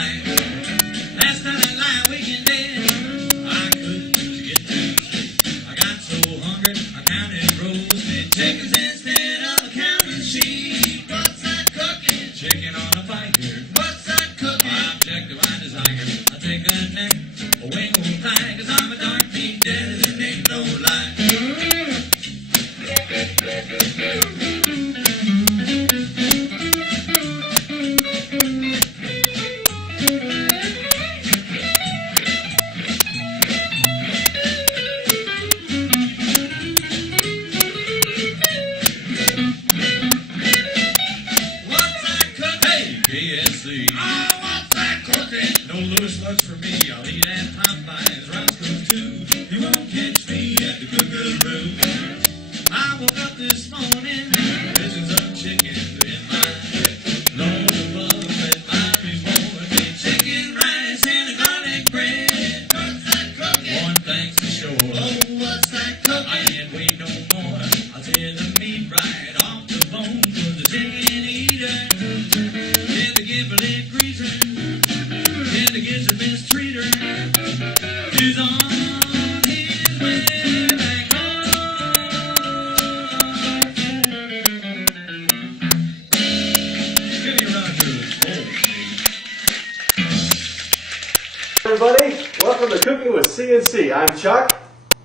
life. Last night I lie waking dead. I couldn't get to sleep. I got so hungry I counted roasted chickens instead of counting sheep. What's that cooking? Chicken on a fire. What's that cooking? I've checked the wine desire. I take a nap, a wing won't fly, 'cause I'm a dark meat dead and it ain't no lie. Slugs for me, I'll eat at Popeyes, Roscoe's too. You won't catch me at the Cookaroo. I woke up this morning, visions of chickens in my head. Lord above, let my be born. Chicken, rice, and a garlic bread. What's that cooking? One thing's for sure. Oh, what's that cooking? I can't wait no more. I'll tear the meat right off the bone for the chicken eater. Yeah, the giblet greaser. And the gizzard mistreater is on his way back home. Jimmy Rogers, Everybody, welcome to Cooking with C&C. I'm Chuck.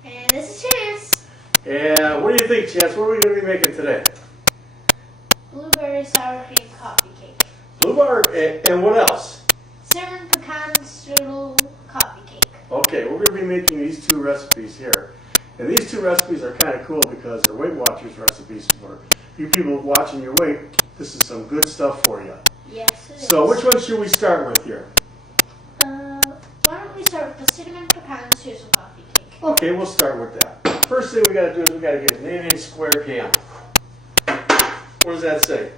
And this is Chance. And what do you think, Chance? What are we going to be making today? Blueberry sour cream coffee cake. Blueberry, and what else? Cinnamon pecan strudel coffee cake. Okay, we're going to be making these two recipes here. And these two recipes are kind of cool because they're Weight Watchers recipes for you people watching your weight. This is some good stuff for you. Yes, it is. So which one should we start with here? Why don't we start with the cinnamon pecan strudel coffee cake? Okay, we'll start with that. First thing we got to do is we got to get an 8-inch square pan. What does that say?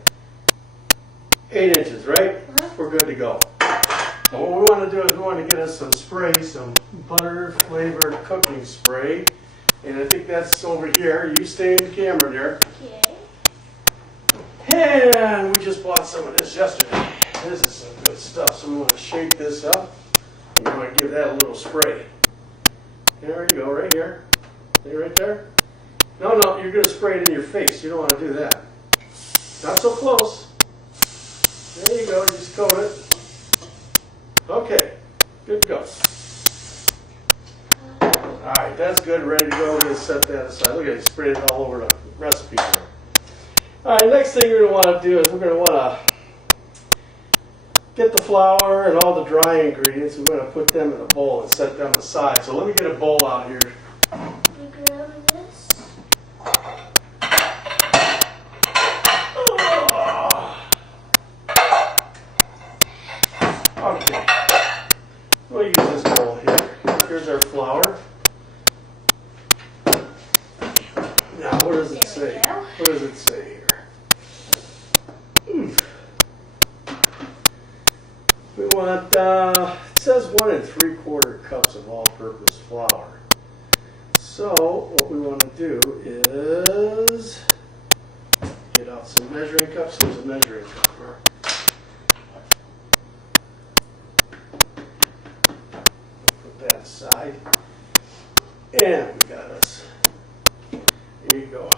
8 inches, right? We're good to go. Now what we want to do is we want to get us some spray, some butter flavored cooking spray. And I think that's over here. You stay in the camera there. Okay. And we just bought some of this yesterday. This is some good stuff. So we want to shake this up. And we want to give that a little spray. There you go, right here. See right there? No, you're going to spray it in your face. You don't want to do that. Not so close. There you go, just coat it. Okay, good to go. Alright, that's good, ready to go. We're going to set that aside. Look at it, sprayed it all over the recipe here. Alright, next thing we're going to want to do is we're going to want to get the flour and all the dry ingredients. We're going to put them in a bowl and set them aside. So let me get a bowl out here. We grab this. Okay, we'll use this bowl here. Here's our flour. Now, what does it say? What does it say here? We want, it says 1 3/4 cups of all-purpose flour. So, what we want to do is get out some measuring cups. Here's a measuring cup. That side, and we got us. Here you go.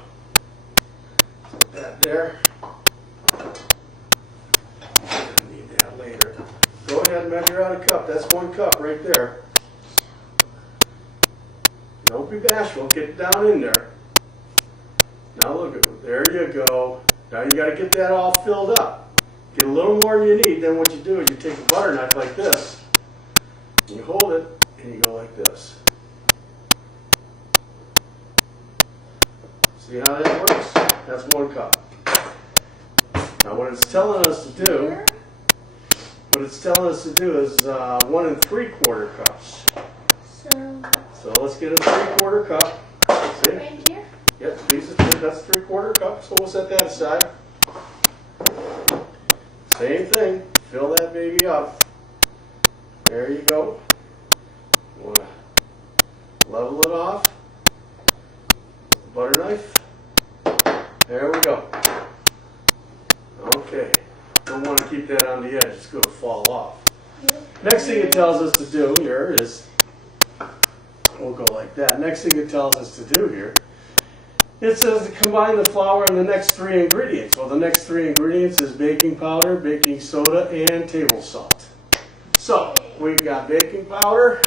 Put that there. Need that later. Go ahead and measure out a cup. That's 1 cup right there. Don't be bashful. Get it down in there. Now look at it. There you go. Now you got to get that all filled up. Get a little more than you need. Then what you do is you take a butter knife like this. And you hold it. And you go like this. See how that works? That's 1 cup. Now what it's telling us to do, is 1 3/4 cups. So let's get a 3/4 cup. See? Right here? Yep, that's 3/4 cup. So we'll set that aside. Same thing. Fill that baby up. There you go. Want to level it off. Butter knife. There we go. Okay. Don't want to keep that on the edge. It's going to fall off. Yep. Next thing it tells us to do here is, we'll go like that. Next thing it tells us to do here, it says to combine the flour and the next 3 ingredients. Well, the next 3 ingredients is baking powder, baking soda, and table salt. So, we've got baking powder,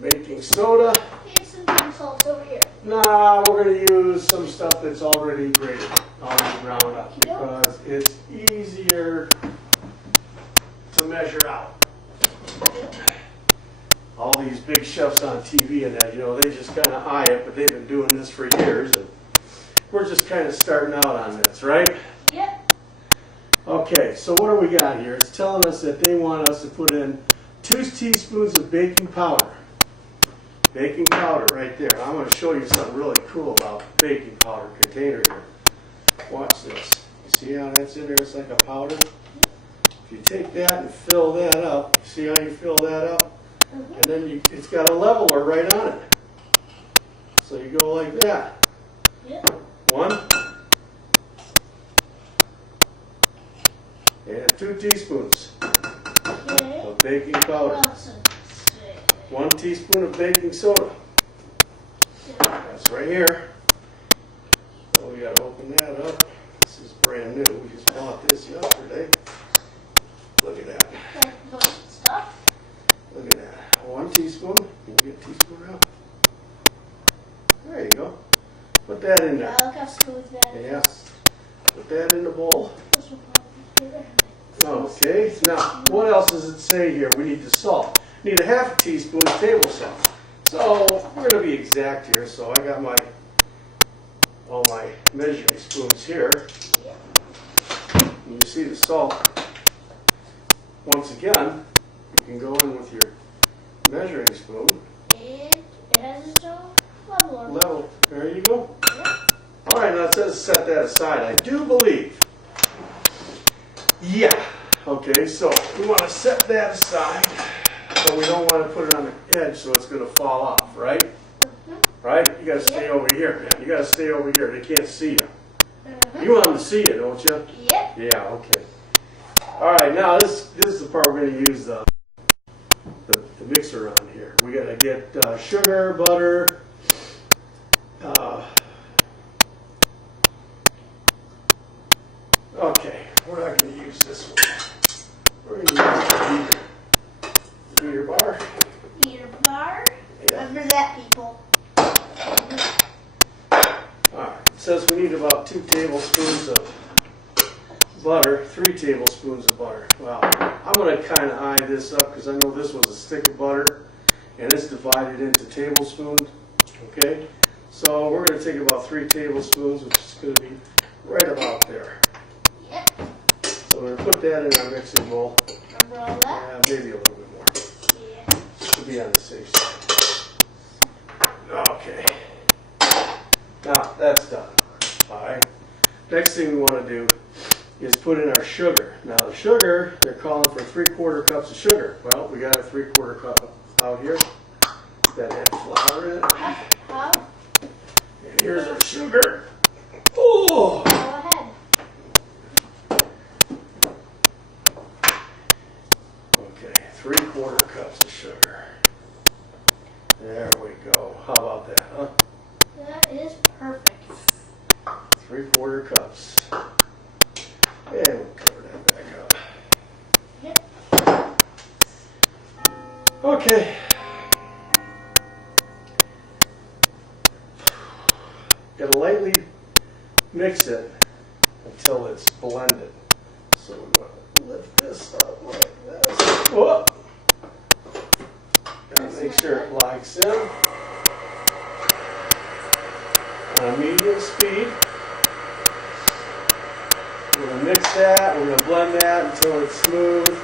baking soda. Here's some table salt over here. Nah, we're going to use some stuff that's already grated, already ground up, because it's easier to measure out. All these big chefs on TV and that, you know, they just kind of eye it, but they've been doing this for years, and we're just kind of starting out on this, right? Yep. Okay, so what do we got here? It's telling us that they want us to put in 2 teaspoons of baking powder. Baking powder right there. I'm going to show you something really cool about baking powder container here. Watch this. You see how that's in there? It's like a powder. If you take that and fill that up, see how you fill that up? And then it's got a leveler right on it. So you go like that. Yep. 1 and 2 teaspoons Okay. of baking powder. What else? 1 teaspoon of baking soda. That's right here. So we got to open that up. This is brand new. We just bought this yesterday. Look at that. Okay, stuff. Look at that. 1 teaspoon. Can you get a teaspoon out? There you go. Put that in there. Yeah, look how smooth that is. Yeah. Put that in the bowl. This will probably be better. Okay. Now, what else does it say here? We need the salt. Need a half a teaspoon of table salt. So we're going to be exact here. So I got all my measuring spoons here. And you see the salt. Once again, you can go in with your measuring spoon. And it has its own leveler. Level. There you go. Yep. All right, now it says set that aside. I do believe. Yeah. Okay, so we want to set that aside, but we don't want to put it on the edge so it's going to fall off, right? Right? You got to stay over here, man. You got to stay over here. They can't see you. You want them to see you, don't you? Yep. Yeah. Okay. All right. Now this is the part we're going to use the mixer on here. We got to get sugar, butter. Okay, we're not going to use this one. We're going to use the beater bar. Beater bar. Yeah. Remember that, people. Alright, it says we need about 2 tablespoons of butter, 3 tablespoons of butter. Well, I'm going to kind of eye this up because I know this was a stick of butter and it's divided into tablespoons. Okay, so we're going to take about 3 tablespoons, which is going to be right about there. Yep. So we're going to put that in our mixing bowl. Remember all that? Yeah, maybe a little bit more Yeah. to be on the safe side. Okay. Now, that's done. Alright. Next thing we want to do is put in our sugar. Now, the sugar, they're calling for 3/4 cups of sugar. Well, we got a 3/4 cup out here that had flour in it. How? And here's our sugar. Oh! Go ahead. Okay, 3/4 cups of sugar. There we go. How about that, huh? That is perfect. 3/4 cups. And we'll cover that back up. Yep. Okay. Gotta lightly mix it until it's blended. So we want to lift this up like this. Whoop. Gotta make sure it locks in. On a medium speed. We're going to mix that, we're going to blend that until it's smooth.